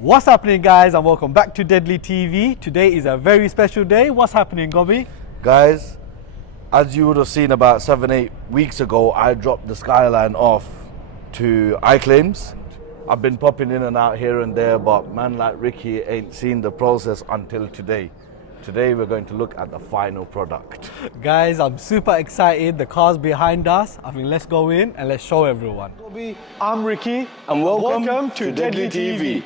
What's happening, guys, and welcome back to Deadly TV. Today is a very special day. What's happening, Gobbee? Guys, as you would have seen about 7-8 weeks ago, I dropped the Skyline off to iClaims. I've been popping in and out here and there, but man like Ricky ain't seen the process until today. Today we're going to look at the final product. Guys, I'm super excited. The car's behind us. I think let's go in and let's show everyone. Gobbee, I'm Ricky, And welcome to Deadly TV.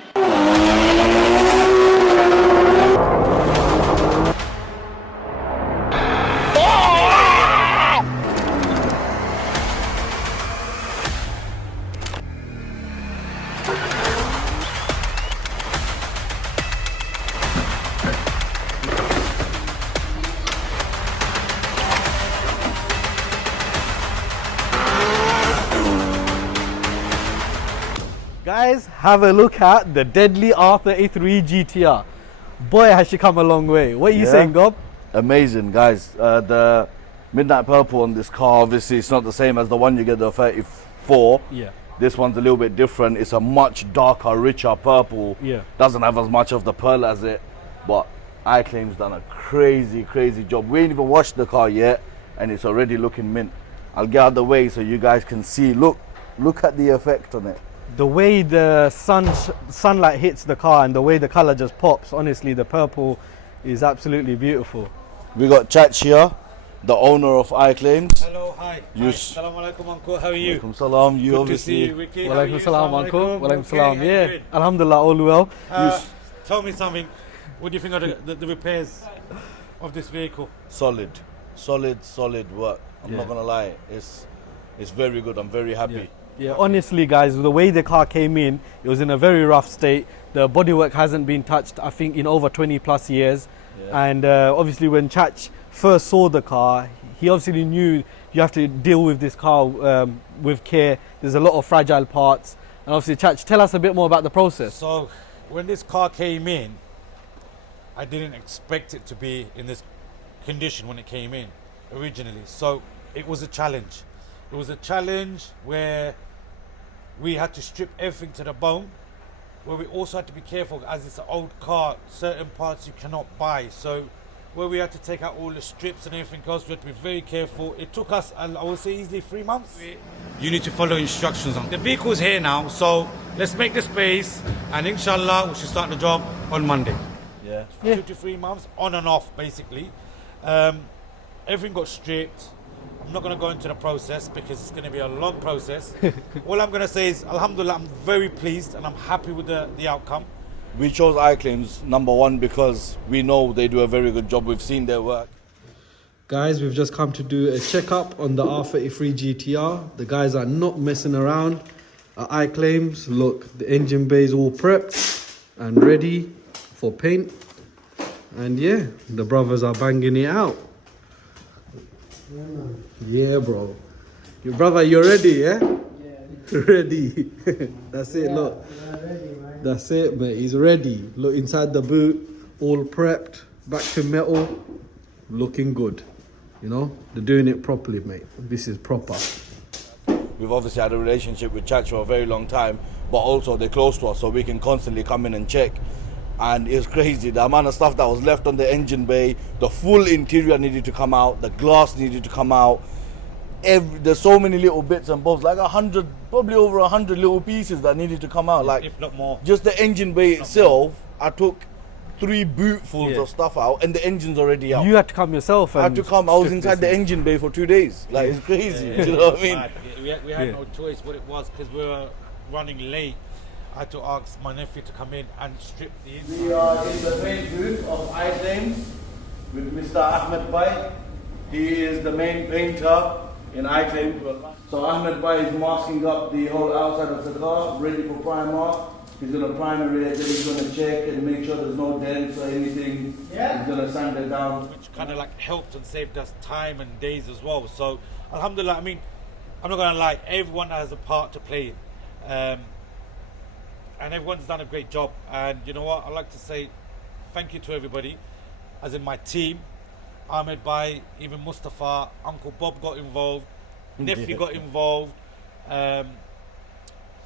Guys, have a look at the Deadly R33 GTR. Boy, has she come a long way. What are you saying, Gob? Amazing, guys. The midnight purple on this car, obviously it's not the same as the one you get the 34. Yeah. This one's a little bit different. It's a much darker, richer purple. Yeah. Doesn't have as much of the pearl as it, but iClaims done a crazy job. We ain't even washed the car yet, and it's already looking mint. I'll get out of the way so you guys can see. Look at the effect on it. The way the sunlight hits the car and the way the color just pops, honestly, the purple is absolutely beautiful. We got Chach here, the owner of iClaims. Hello, hi. Assalamu alaikum, uncle. How are you? Walaikum salam. You Good obviously. to see you, Ricky. How are Walaikum you? salam, Assalamu uncle. alaikum. Walaikum Okay, salam. how you Yeah, doing? alhamdulillah, all well. Tell me something. What do you think of the repairs of this vehicle? Solid work. I'm not gonna lie. It's very good. I'm very happy. Yeah, honestly, guys, the way the car came in, it was in a very rough state. The bodywork hasn't been touched, I think, in over 20 plus years. Yeah. And obviously, when Chach first saw the car, he obviously knew you have to deal with this car with care. There's a lot of fragile parts. And obviously, Chach, tell us a bit more about the process. So, when this car came in, I didn't expect it to be in this condition when it came in originally. So, it was a challenge. It was a challenge where we had to strip everything to the bone, where we also had to be careful, as it's an old car, certain parts you cannot buy. So where we had to take out all the strips and everything else, we had to be very careful. It took us, I would say, easily 3 months. You need to follow instructions. The vehicle's here now, so let's make the space, and inshallah we should start the job on Monday. Yeah. 2 to 3 months, on and off, basically. Everything got stripped. I'm not going to go into the process because it's going to be a long process. All I'm going to say is, alhamdulillah, I'm very pleased and I'm happy with the outcome. We chose iClaims #1 because we know they do a very good job. We've seen their work. Guys, we've just come to do a checkup on the R33 GTR. The guys are not messing around at iClaims. Look, the engine bay is all prepped and ready for paint. And yeah, the brothers are banging it out. Yeah, bro. Your brother, you're ready, yeah? Yeah. Ready. That's it, look. That's it, mate. He's ready. Look inside the boot, all prepped, back to metal, looking good. You know, they're doing it properly, mate. This is proper. We've obviously had a relationship with Chach for a very long time, but also they're close to us, so we can constantly come in and check. And it's crazy, the amount of stuff that was left on the engine bay. The full interior needed to come out, the glass needed to come out. There's so many little bits and bobs, like 100, probably over 100 little pieces that needed to come out. Like, if not more. just the engine bay itself, I took 3 bootfuls Yeah. of stuff out, and the engine's already out. You had to come yourself. I had And to come. I was strip inside this the engine bay for 2 days. Like, it's crazy. Do you know what I mean? We had Yeah. no choice what it was because we were running late. I had to ask my nephew to come in and strip the inside. We are in the paint booth of iClaims with Mr. Ahmed Bhai. He is the main painter in iClaims. So Ahmed Bhai is masking up the whole outside of the car, ready for primer. He's going to prime it, then he's going to check and make sure there's no dents or anything. He's going to sand it down. Which kind of like helped and saved us time and days as well. So, alhamdulillah, I mean, I'm not going to lie, everyone has a part to play in. And everyone's done a great job. And you know what? I'd like to say thank you to everybody, as in my team, Ahmed Bhai, even Mustafa, Uncle Bob got involved, nephew got involved.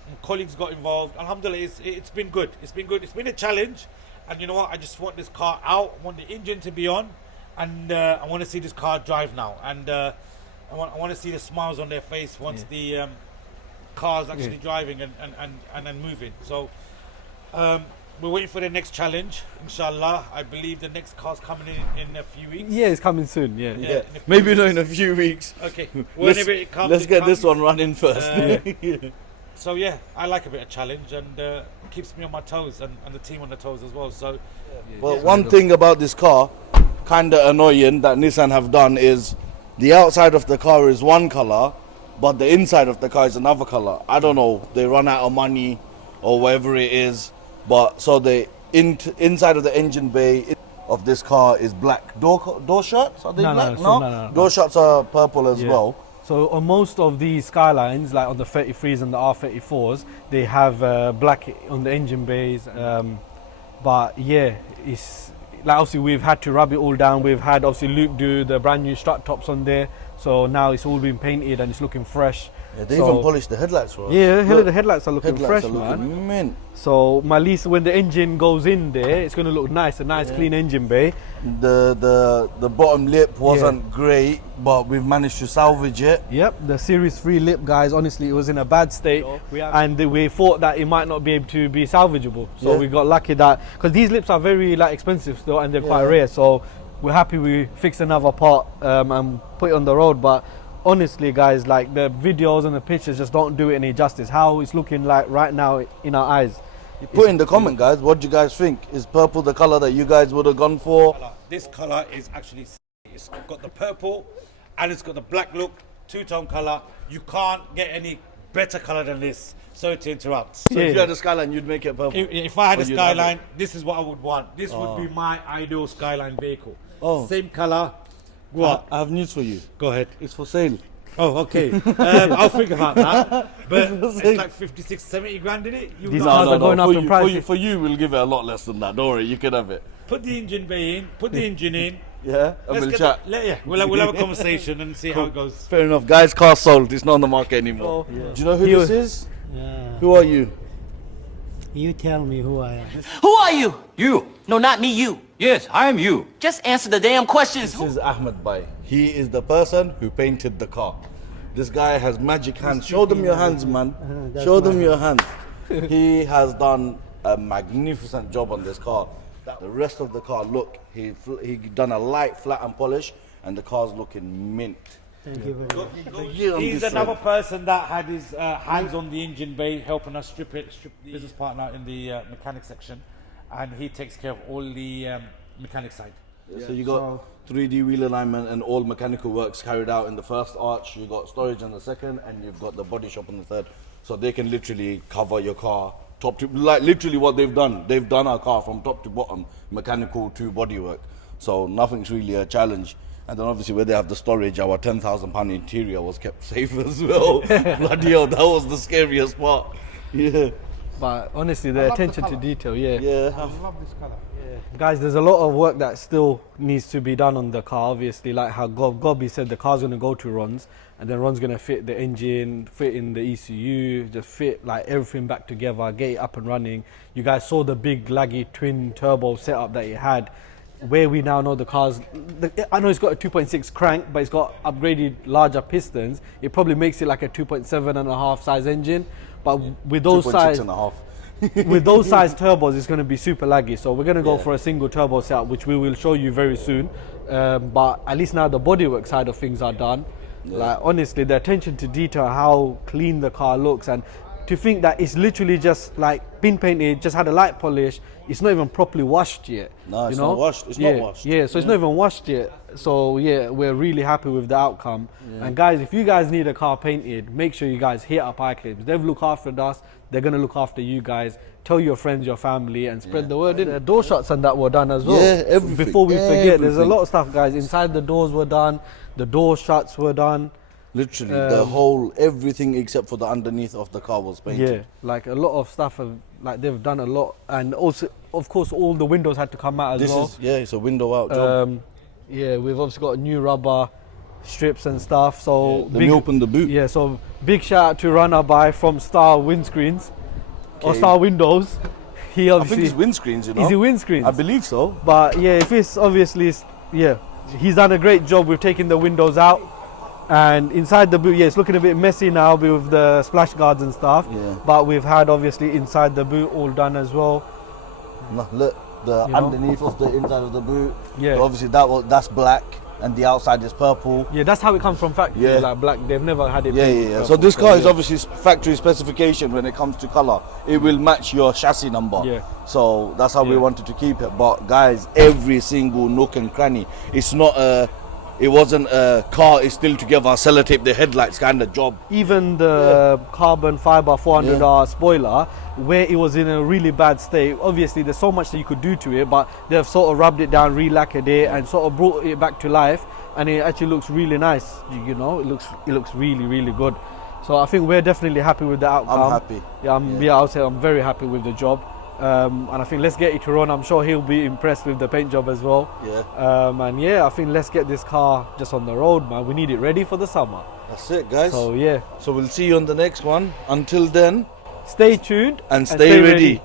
and colleagues got involved. Alhamdulillah, it's been good. It's been good. It's been a challenge, and you know what? I just want this car out. I want the engine to be on, and I want to see this car drive now. And I want to see the smiles on their face once the car's actually driving and moving. So we're waiting for the next challenge, inshallah. I believe the next car's coming in a few weeks. Yeah, it's coming soon. Yeah. Maybe not in a few weeks. Okay. Whenever it comes, let's get this comes. one running first. So yeah, I like a bit of challenge, and keeps me on my toes, and the team on the toes as well. So Well, one thing about this car, kind of annoying, that Nissan have done is the outside of the car is one color, but the inside of the car is another color. I don't know, they run out of money or whatever it is, but so the inside of the engine bay of this car is black. Door shuts, are they black? No. Door shuts are purple as well. So on most of these Skylines, like on the 33s and the R34s, they have black on the engine bays. But yeah, it's like obviously we've had to rub it all down. We've had obviously Luke do the brand new strut tops on there. So now it's all been painted and it's looking fresh. Yeah, they even polished the headlights for us. Yeah, the headlights are looking fresh, man. Mint. So at least when the engine goes in there, it's going to look nice, a nice clean engine bay. The bottom lip wasn't great, but we've managed to salvage it. Yep, the Series 3 lip, guys, honestly, it was in a bad state, and we thought that it might not be able to be salvageable. So we got lucky that, because these lips are very expensive still, and they're quite rare. So we're happy we fixed another part and put it on the road. But honestly, guys, like the videos and the pictures just don't do it any justice. How it's looking like right now in our eyes. Put in the comment, guys, what do you guys think? Is purple the color that you guys would have gone for? this color is actually, it's got the purple and it's got the black look, two-tone color. You can't get any better color than this. Sorry to interrupt. So if you had a Skyline, you'd make it purple? If I had a Skyline, this is what I would want. This would be my ideal Skyline vehicle. Same color. What? I have news for you. Go ahead. It's for sale. Oh, okay. I'll think about that. But it's like 56, 70 grand in it. These cars are going up in price. For you, we'll give it a lot less than that. Don't worry, you can have it. Put the engine bay in. Put the engine in. Yeah, and we'll chat. We'll have a conversation and see how it goes. Fair enough. Guys, car sold. It's not on the market anymore. Do you know who this is? Yeah. Who are you? You tell me who I am. Who are you? You. No, not me, you. Yes, I am you. Just answer the damn questions. This is Ahmed Bhai. He is the person who painted the car. This guy has magic hands. Show them your hands, man. Show them your hands. He has done a magnificent job on this car. The rest of the car, look, he done a light flat and polish, and the car's looking mint. Thank you very much. He's another person that had his hands on the engine bay, helping us strip the business partner in the mechanic section, and he takes care of all the mechanic side. So you got 3D wheel alignment and all mechanical works carried out in the first arch. You got storage on the second, and you've got the body shop on the third. So they can literally cover your car top to, like literally what they've done. They've done our car from top to bottom, mechanical to bodywork. So nothing's really a challenge. And then obviously where they have the storage, our £10,000 interior was kept safe as well. Bloody hell, that was the scariest part. Yeah. But honestly, the attention to detail, I love this color. Guys, there's a lot of work that still needs to be done on the car. Obviously, like how Gobbee said, the car's going to go to Ron's, and then Ron's going to fit the engine, fit in the ECU, just fit like everything back together, get it up and running. You guys saw the big laggy twin turbo setup that it had. Where we now know the car's, I know it's got a 2.6 crank, but it's got upgraded larger pistons. It probably makes it like a 2.7.5 size engine, but with those size, with those size turbos, it's going to be super laggy. So we're going to go for a single turbo setup, which we will show you very soon. But at least now the bodywork side of things are done. Like honestly, the attention to detail, how clean the car looks, and to think that it's literally just like been painted, just had a light polish. It's not even properly washed yet. No, it's not washed. It's not washed. Yeah, so it's not even washed yet. So yeah, we're really happy with the outcome. And guys, if you guys need a car painted, make sure you guys hit up iClaims. They've looked after us. They're gonna look after you guys. Tell your friends, your family, and spread the word. The door shuts and that were done as well. Yeah, everything. Before we forget, there's a lot of stuff, guys. Inside the doors were done. The door shuts were done. Literally, the whole, everything except for the underneath of the car was painted. Yeah, like a lot of stuff, like they've done a lot. And also, of course, all the windows had to come out as well. It's a window out job. Yeah, we've obviously got new rubber. strips and stuff. So Let me open the boot. Yeah, so big shout out to Runaby from Star Windscreens or Okay. Star Windows. He I obviously think it's windscreens, you know. is it windscreens? I believe so. But yeah, if it's obviously, yeah, he's done a great job with taking the windows out. And inside the boot, yeah, it's looking a bit messy now with the splash guards and stuff. Yeah. But we've had obviously inside the boot all done as well. No, look, the You know? underneath of the inside of the boot. Yeah. Obviously that's black, and the outside is purple. Yeah, that's how it comes from factory. Yeah. Like black, they've never had it. Yeah, painted yeah, yeah. So purple, this car is yeah. obviously factory specification when it comes to color. It will match your chassis number. Yeah. So that's how we Yeah. wanted to keep it. But guys, every single nook and cranny. It's not a. It wasn't a car is still together. Sellotape the headlights kind of job. Even the carbon fiber 400R spoiler, where it was in a really bad state, obviously there's so much that you could do to it, but they've sort of rubbed it down, re-lacquered it, and sort of brought it back to life, and it actually looks really nice. You know, it looks really, really good. So I think we're definitely happy with the outcome. I'm happy. Yeah, I would say I'm very happy with the job. And I think let's get it to Ron. I'm sure he'll be impressed with the paint job as well. Yeah. And yeah, I think let's get this car just on the road, man. We need it ready for the summer. That's it, guys. So yeah, So we'll see you on the next one. Until then, stay tuned and stay ready.